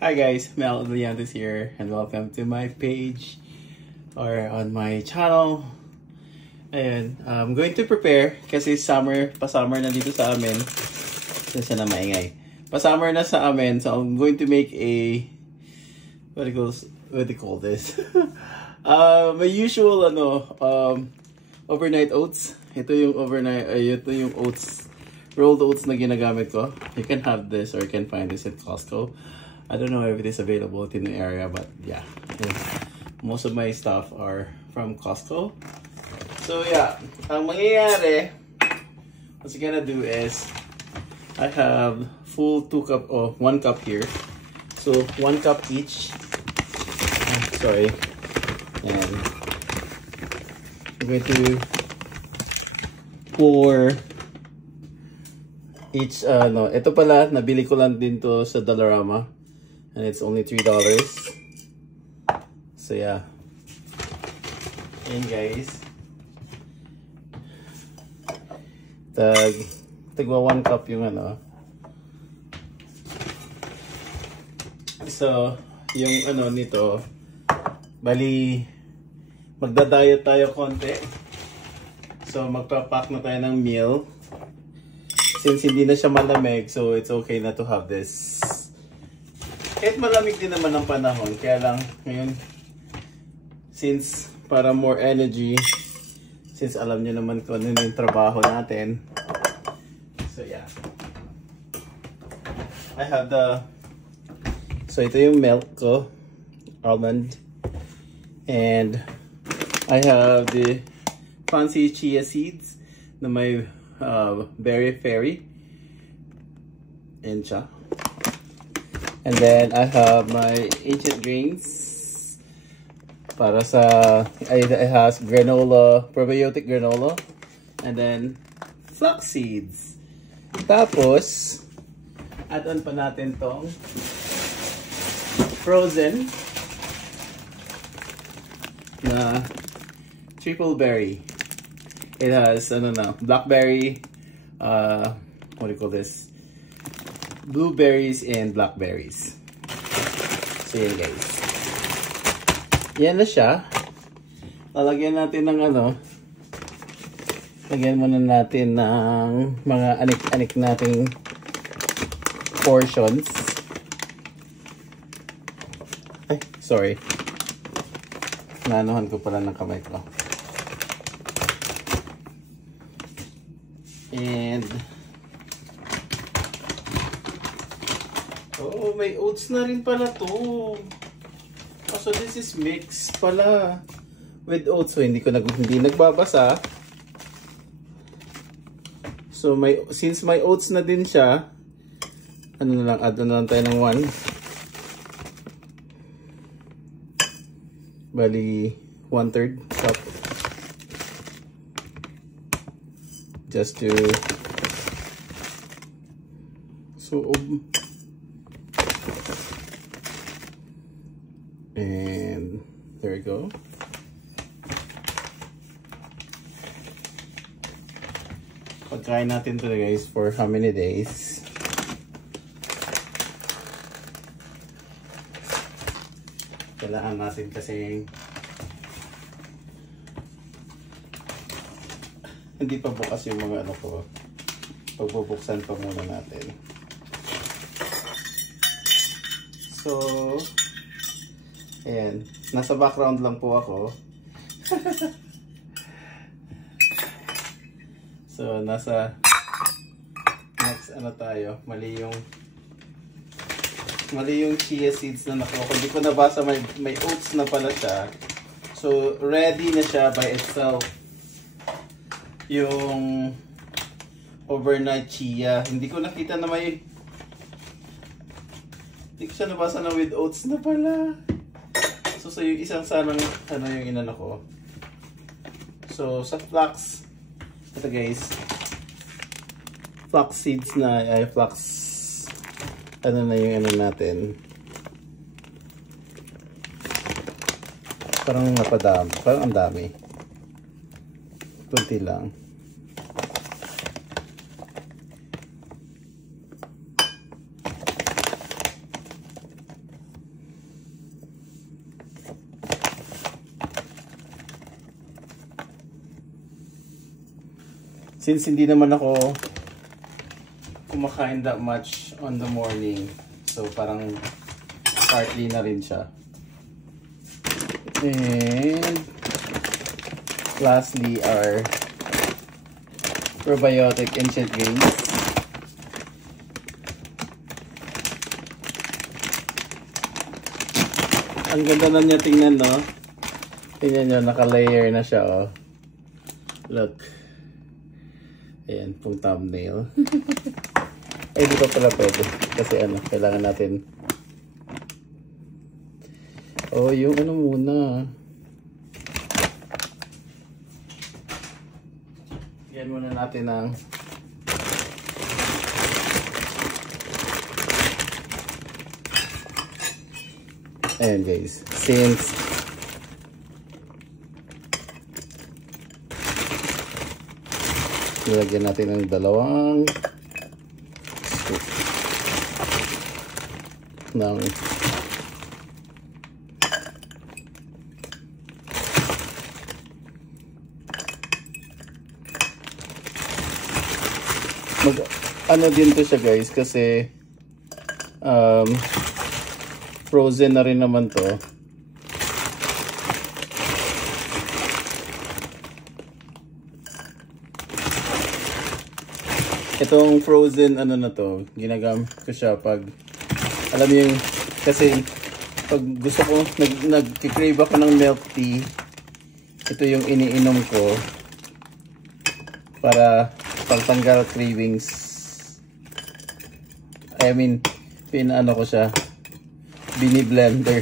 Hi guys, Mel Leantis here and welcome to my page or on my channel. Ayun, I'm going to prepare kasi pa-summer na dito sa amin. Kasi na maingay. Pa-summer na sa amin, so I'm going to make a what do you call this? My usual overnight oats. Ito yung oats, rolled oats na ginagamit ko. You can have this or you can find this at Costco. I don't know if it is available in the area, but yeah, most of my stuff are from Costco. So yeah, ang mangyayari, what you're gonna do is, I have full 1 cup here. So 1 cup each. Sorry, and I'm going to pour each. Ito pala nabili ko lang din to sa Dollarama. And it's only $3. So yeah. And guys, tagwa 1 cup yung So, yung nito, bali magda-diet tayo konti. So magpa-pack na tayo ng meal. Since hindi na siya malamig, so it's okay na to have this. Kahit malamig din naman ang panahon, kaya lang ngayon, since para more energy, since alam niyo naman kung ano yung trabaho natin. So yeah. I have so ito yung milk ko, almond. And I have the fancy chia seeds na may berry fairy. And siya. And then I have my ancient grains para sa it has granola, probiotic granola, and then flax seeds. Tapos add-on pa natin tong frozen na triple berry. It has blackberry, what do you call this? Blueberries and blackberries. So yan guys. Yan na siya. Lalagyan natin ng lagyan muna natin ng mga anik-anik nating portions. Ay, sorry. Naanuhan ko pala ng kamay ko. And oh, may oats na rin pala to. Oh, so this is mixed pala with oats. So hindi nagbabasa. So since may oats na din siya, add na lang tayo ng 1. Bali 1/3 cup. Just to and there we go. Pagkain natin to guys for how many days? Kailangan natin kasi hindi pa bukas yung mga ko. Pagbubuksan pa muna natin. So ayan, nasa background lang po ako. So nasa next tayo, mali yung chia seeds na nakuha ko. Hindi ko nabasa, may oats na pala siya. So ready na siya by itself. Yung overnight chia. Hindi ko nakita na hindi ko siya nabasa na with oats na pala. So yung isang sanang yung inano ko. So sa flax, ito guys, flax seeds na, na yung natin. Parang napadami, parang ang dami. Kunti lang. Since hindi naman ako kumakain that much on the morning, so parang partly na rin siya. And lastly are probiotic ancient grains. Ang ganda na niya tingnan, no? Tingnan nyo, naka-layer na siya, oh. Look. Ayan, pong thumbnail. Ay, di pa pala pwede. Kasi ano, kailangan natin. Oh, yung ano muna. Yan muna natin ang ayan guys, since nilagyan natin ng dalawang scoop ng ano din to siya guys kasi frozen na rin naman to. Itong frozen ano na to, ginagamit ko siya pag alam mo yung kasi pag gusto ko nag-crave ako ng milk tea, ito yung iniinom ko para pagtanggal cravings. I mean, pinaano ko siya, bini-blender.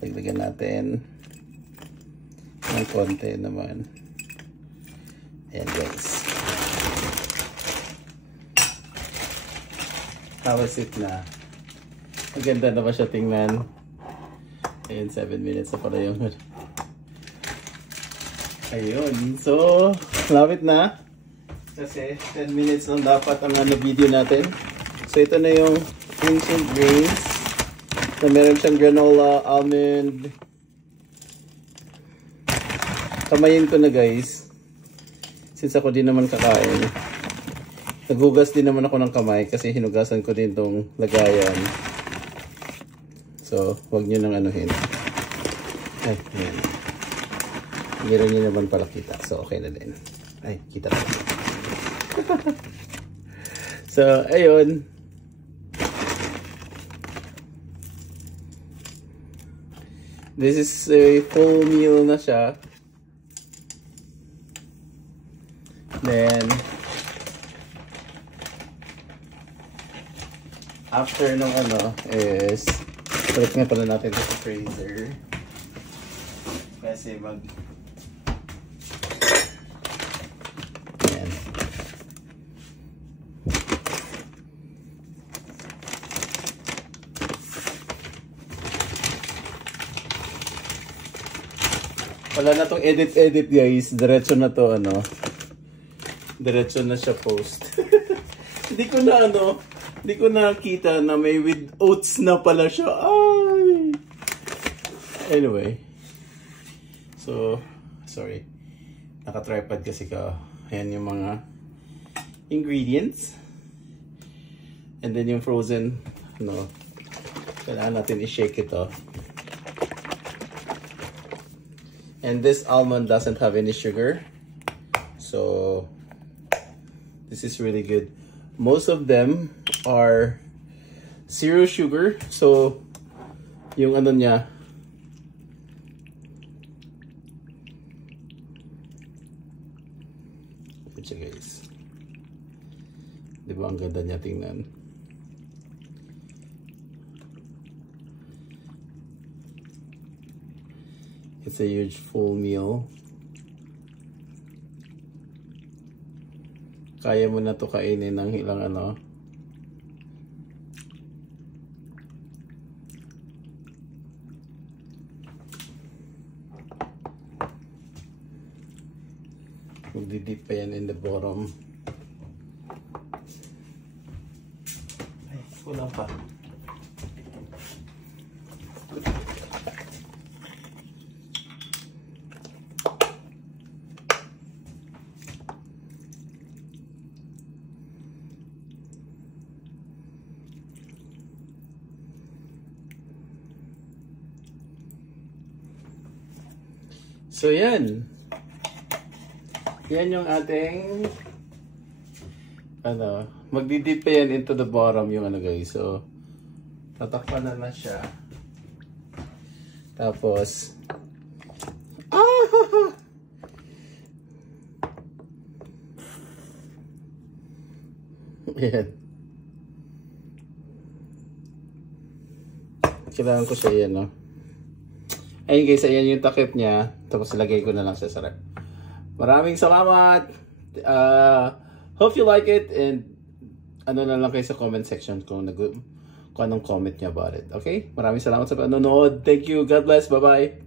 Dagdagan natin ng konti naman. Ayan guys. Tapos it na. Maganda na ba siya tingnan? Ayan, 7 minutes na pala yung ayun. So, lapit na. Kasi 10 minutes lang dapat ang video natin. So, ito na yung ancient grains. Na meron siyang granola, almond. Kamayin ko na guys. Since ako din naman kakain. Naghugas din naman ako ng kamay kasi hinugasan ko din tong lagayan. So, huwag nyo nang anuhin. Ay, ayan. Hindi rin nyo naman pala kita. So, okay na din. Ay, kita pa. So, ayun. This is a full meal na siya. Then, after nung ano is, balik nga pala natin sa freezer. Kasi ayan. Wala na tong edit guys. Diretso na to ano. Diretso na siya post. Hindi ko nakita na may with oats na pala siya. Ay! Anyway. So, sorry. Naka-tripod kasi ka. Ayan yung mga ingredients. And then yung frozen, kailangan natin i-shake ito. And this almond doesn't have any sugar. So, this is really good. Most of them are zero sugar. So, yung ano niya, ito guys. Diba ang ganda niya tingnan? It's a huge full meal. Kaya mo na to kainin ng ilang ano. Magdidip pa yan in the bottom. Ay, kulang pa. So yan. Yan yung ating magdidip pa yan into the bottom yung guys. So tatakpan na siya. Tapos Ayan. Kailangan ko siya yan, no? Ayun guys, ayan yung takip niya. Tapos lagay ko na lang sa sarap. Maraming salamat! Hope you like it, and ano na lang kayo sa comment section kung anong comment niya about it. Okay? Maraming salamat sa panonood. Thank you. God bless. Bye-bye.